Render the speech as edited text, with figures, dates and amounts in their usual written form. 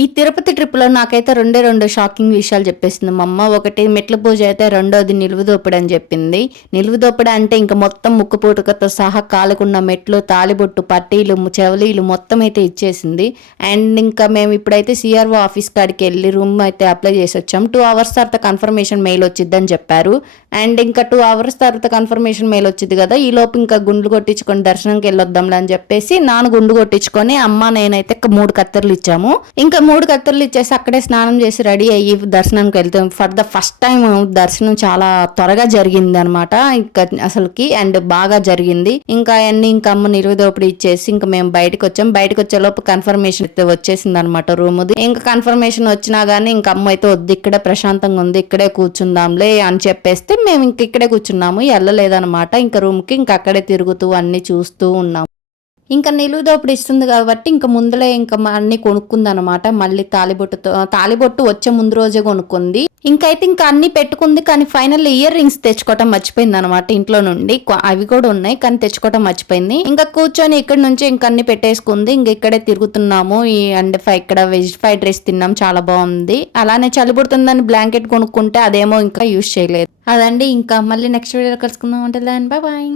ఈ తిరుపతి ట్రిప్‌లో నాకైతే రెండే 2 షాకింగ్ విషయాలు చెప్పేసింది మా అమ్మ. ఒకటి మెట్ల పూజ అయితే, రెండోది నిలువుదోపిడి అని చెప్పింది. నిలువుదోపిడి అంటే ఇంక మొత్తం ముక్కు పుడకతో సహా కాలుకున్న మెట్లు, తాళిబొట్టు, పట్టీలు, చెవలీలు మొత్తం అయితే ఇచ్చేసింది. అండ్ ఇంకా మేము ఇప్పుడైతే సీఆర్ఓ ఆఫీస్ కాడికి వెళ్ళి రూమ్ అయితే అప్లై చేసి వచ్చాం. 2 అవర్స్ తర్వాత కన్ఫర్మేషన్ మెయిల్ వచ్చిద్దని చెప్పారు. అండ్ ఇంకా 2 అవర్స్ తర్వాత కన్ఫర్మేషన్ మెయిల్ వచ్చింది కదా, ఈ లోపు ఇంకా గుండ్లు కొట్టించుకొని దర్శనంకి వెళ్ళొద్దాంలే అని చెప్పేసి నాన్న గుండు కొట్టించుకొని అమ్మ నేనైతే 3 కత్తెరలు ఇచ్చాము. ఇంకా 3 కత్తెరలు ఇచ్చేసి అక్కడే స్నానం చేసి రెడీ అయ్యి దర్శనానికి వెళ్తాం. ఫర్ ద ఫస్ట్ టైం దర్శనం చాలా త్వరగా జరిగింది అనమాట ఇంకా అసలుకి. అండ్ బాగా జరిగింది. ఇంకా అవన్నీ ఇంకా అమ్మ నిలువుదోపిడి ఇచ్చేసి ఇంకా మేము బయటకు వచ్చాం. బయటకు వచ్చే లోపు కన్ఫర్మేషన్ అయితే వచ్చేసింది అనమాట రూమ్ది. ఇంకా కన్ఫర్మేషన్ వచ్చినా గానీ ఇంకా అమ్మ అయితే వద్దు, ఇక్కడే ప్రశాంతంగా ఉంది, ఇక్కడే కూర్చుందాంలే అని చెప్పేస్తే మేము ఇంక ఇక్కడే కూర్చున్నాము, వెళ్ళలేదనమాట. ఇంకా రూమ్ కి ఇంకా అక్కడే తిరుగుతూ అన్ని చూస్తూ ఉన్నాం. ఇంకా నిలువుదోపిడి ఇస్తుంది కాబట్టి ఇంకా ముందులే ఇంకా అన్ని కొనుక్కుందనమాట. మళ్ళీ తాలిబొట్టు వచ్చే ముందు రోజే కొనుక్కుంది. ఇంకైతే ఇంకా అన్ని పెట్టుకుంది. కానీ ఫైనల్ ఇయర్ రింగ్స్ తెచ్చుకోవటం మర్చిపోయింది అనమాట ఇంట్లో నుండి. అవి కూడా ఉన్నాయి కానీ తెచ్చుకోవటం మర్చిపోయింది. ఇంకా కూర్చొని ఇక్కడ నుంచి ఇంకా అన్ని పెట్టేసుకుంది. ఇంక ఇక్కడే తిరుగుతున్నాము. అండ్ ఇక్కడ వెజ్ ఫ్రైడ్ రైస్ తిన్నాం, చాలా బాగుంది. అలానే చలి పుడుతుందని బ్లాంకెట్ కొనుక్కుంటే అదేమో ఇంకా యూజ్ చేయలేదు. అదండి, ఇంకా మళ్ళీ నెక్స్ట్ వీడియోలో కలుసుకుందాం. అంటే బాయ్ బాయ్.